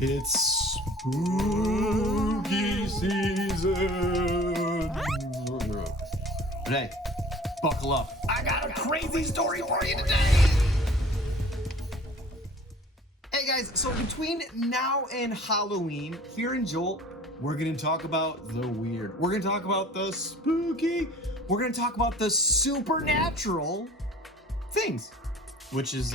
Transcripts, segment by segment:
It's spooky season. Hey, buckle up. I got a crazy story for you today. Hey guys, so between now and Halloween, here in Jolt, we're gonna talk about the weird. We're gonna talk about the spooky. We're gonna talk about the supernatural things, which is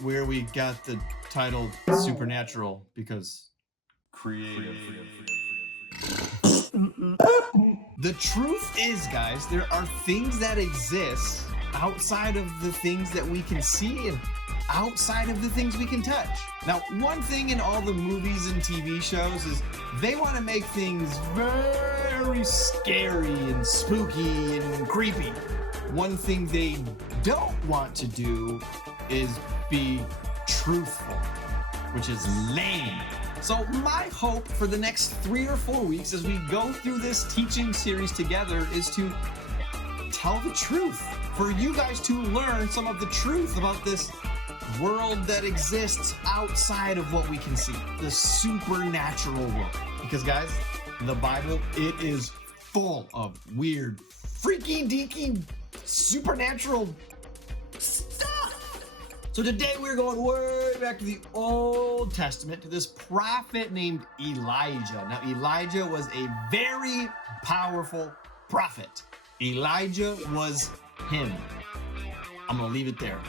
where we got the title Supernatural, because creative. The truth is, guys, there are things that exist outside of the things that we can see and outside of the things we can touch. Now, one thing in all the movies and TV shows is they want to make things very scary and spooky and creepy. One thing they don't want to do is be truthful, which is lame. So my hope for the next 3 or 4 weeks as we go through this teaching series together is to tell the truth, for you guys to learn some of the truth about this world that exists outside of what we can see, the supernatural world. Because guys, the Bible, it is full of weird, freaky deaky, supernatural stuff. So today we're going way back to the Old Testament to this prophet named Elijah. Now Elijah was a very powerful prophet. Elijah was him. I'm gonna leave it there.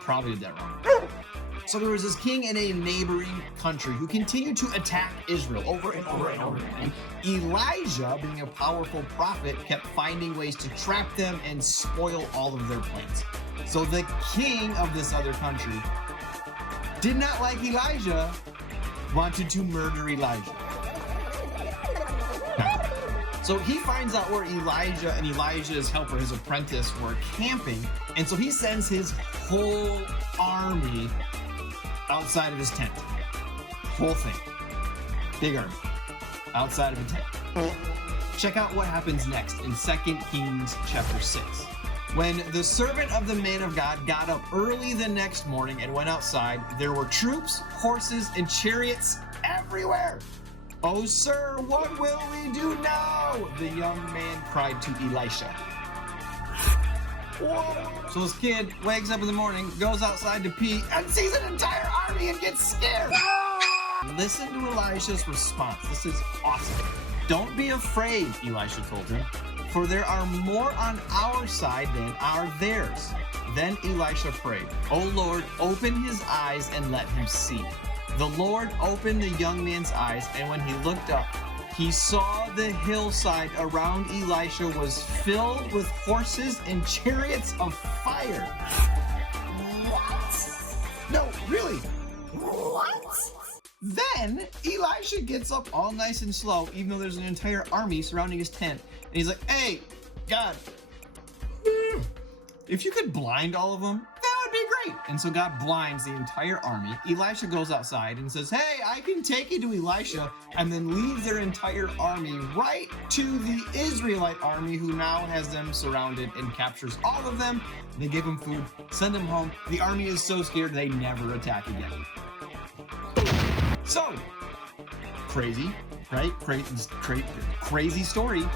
Probably did that wrong. So there was this king in a neighboring country who continued to attack Israel over and over and over again. Elijah, being a powerful prophet, kept finding ways to trap them and spoil all of their plans. So the king of this other country did not like Elijah, wanted to murder Elijah. So he finds out where Elijah and Elijah's helper, his apprentice, were camping, and so he sends his whole army outside of his tent. Whole thing. Big army. Outside of a tent. Check out what happens next in 2 Kings chapter 6. When the servant of the man of God got up early the next morning and went outside, there were troops, horses, and chariots everywhere. "Oh, sir, what will we do now?" the young man cried to Elisha. Whoa. So this kid wakes up in the morning, goes outside to pee, and sees an entire army and gets scared. Listen to Elisha's response. This is awesome. "Don't be afraid," Elisha told him, "for there are more on our side than are theirs." Then Elisha prayed, "O Lord, open his eyes and let him see." The Lord opened the young man's eyes, and when he looked up, he saw the hillside around Elisha was filled with horses and chariots of fire. What? No, really? What? Then Elisha gets up all nice and slow, even though there's an entire army surrounding his tent, and he's like, "Hey, God, if you could blind all of them, that would be great." And so God blinds the entire army. Elisha goes outside and says, "Hey, I can take you to Elisha," and then leads their entire army right to the Israelite army, who now has them surrounded and captures all of them. They give them food, send them home. The army is so scared they never attack again. So, crazy, right? Crazy story.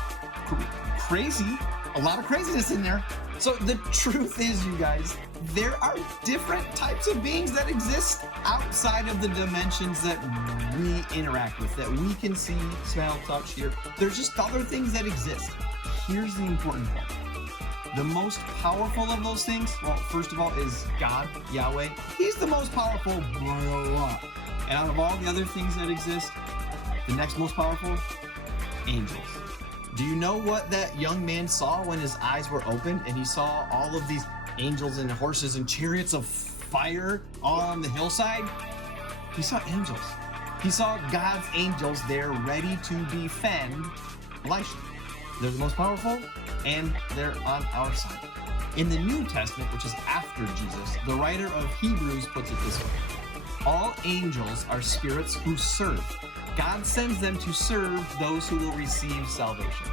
Crazy. A lot of craziness in there. So the truth is, you guys, there are different types of beings that exist outside of the dimensions that we interact with, that we can see, smell, touch, hear. There's just other things that exist. Here's the important part. The most powerful of those things, well, first of all, is God, Yahweh. He's the most powerful by a lot. And out of all the other things that exist, the next most powerful, angels. Do you know what that young man saw when his eyes were opened and he saw all of these angels and horses and chariots of fire all on the hillside? He saw angels. He saw God's angels there ready to defend Elisha. They're the most powerful, and they're on our side. In the New Testament, which is after Jesus, the writer of Hebrews puts it this way: all angels are spirits who serve. God sends them to serve those who will receive salvation.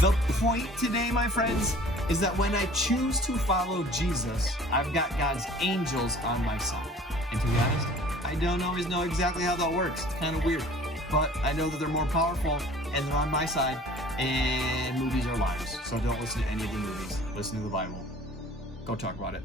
The point today, my friends, is that when I choose to follow Jesus, I've got God's angels on my side. And to be honest, I I don't always know exactly how that works. It's kind of weird. But I know that they're more powerful and they're on my side, and movies are liars. So don't listen to any of the movies. Listen to the Bible. Go talk about it.